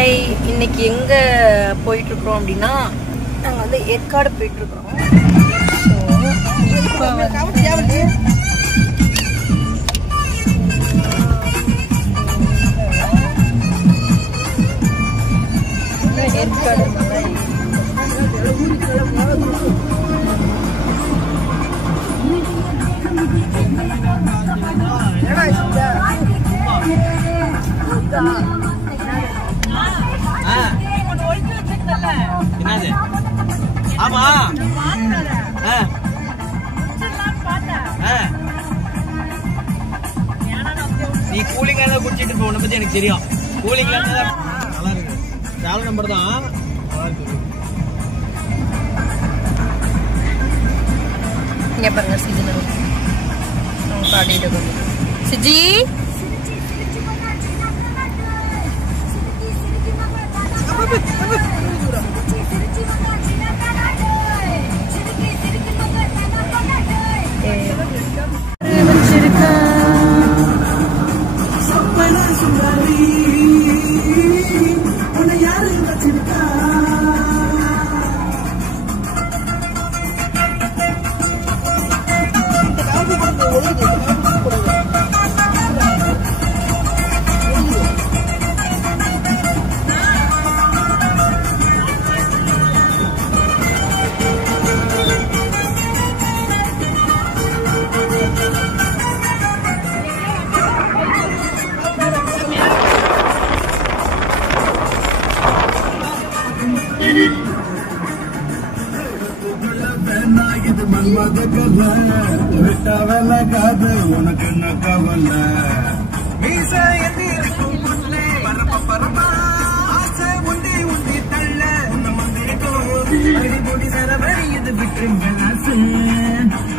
Hi, இன்னைக்கு எங்க போயிட்டு இருக்கோம் அப்படின்னா நாங்கள் வந்து ஏற்காடு போயிட்டு இருக்கோம். ஏற்காடு ஆமா நீ கூலிங்கா தான் குடிச்சிட்டு இருப்ப, உன்னை பத்தி எனக்கு தெரியும். கூலிங்ல நல்லா இருக்கு. சால நம்பர் தான். இங்க பாருங்க சிஜி பாடிட்டு சிஜி உனக்கு என்ன கவலை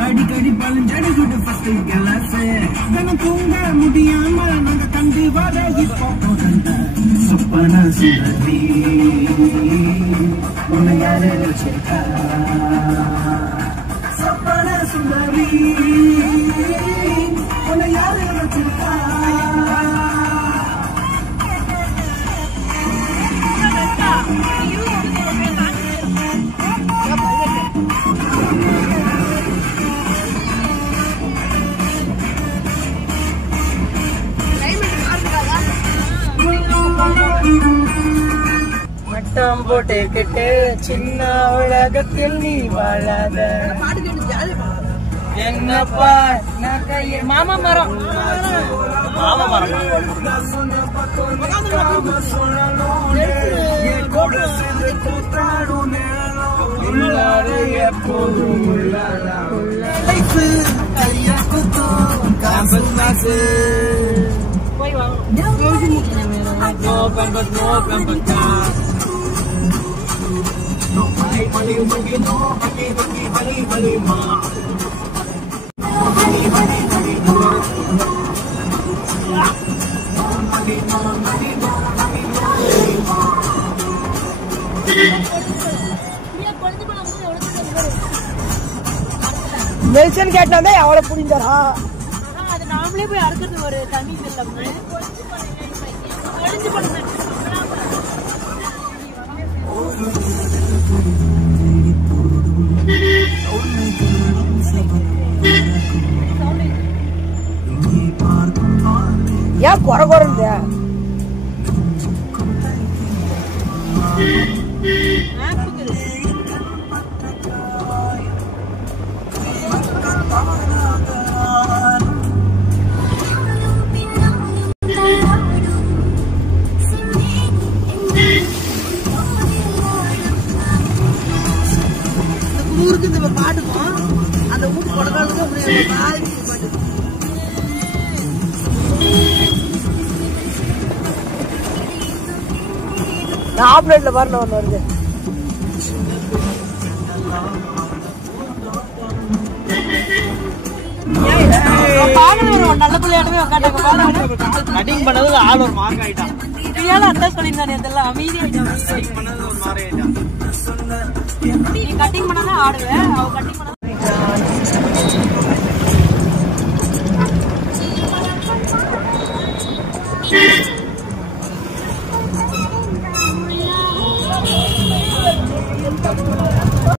அடிக்கடி பழஞ்சடி தூங்க முடியாம நாங்க கண்டு வர சொப்பன சுந்தரி உன்னை யாரு வச்சிருக்கா சொப்பன சுந்தரி உன்னை யாரு வச்சிருக்கா மட்டம் போட்டுக்கிட்டு சின்ன உலகத்தில் நீ வாழாத என்னப்பா மாமா மரம் போய் மெல்சன் கேட்டாந்தே அவளை புரிஞ்சாரா? அது நாமளே போய் அறுக்கிறது ஒரு தண்ணி இல்லை. ஏன் குறை குறைந்த ஊருக்கு இந்த பாட்டுக்கும் அந்த ஊருக்கு கொடகாலுக்கும் பாட்டு ஆப்லேட்ல பாருங்க ஒன்று வருது. நல்ல பிள்ளையாட்டமே கட்டிங் பண்ணது ஆள் ஒரு மார்க் ஆயிட்டான். அதான் சொல்லியிருந்தானே இதெல்லாம் அமைதியாயிட்டான். நீ கட்டிங் பண்ணாதான் ஆடுவேன். அவ கட்டிங் பண்ண Yeah.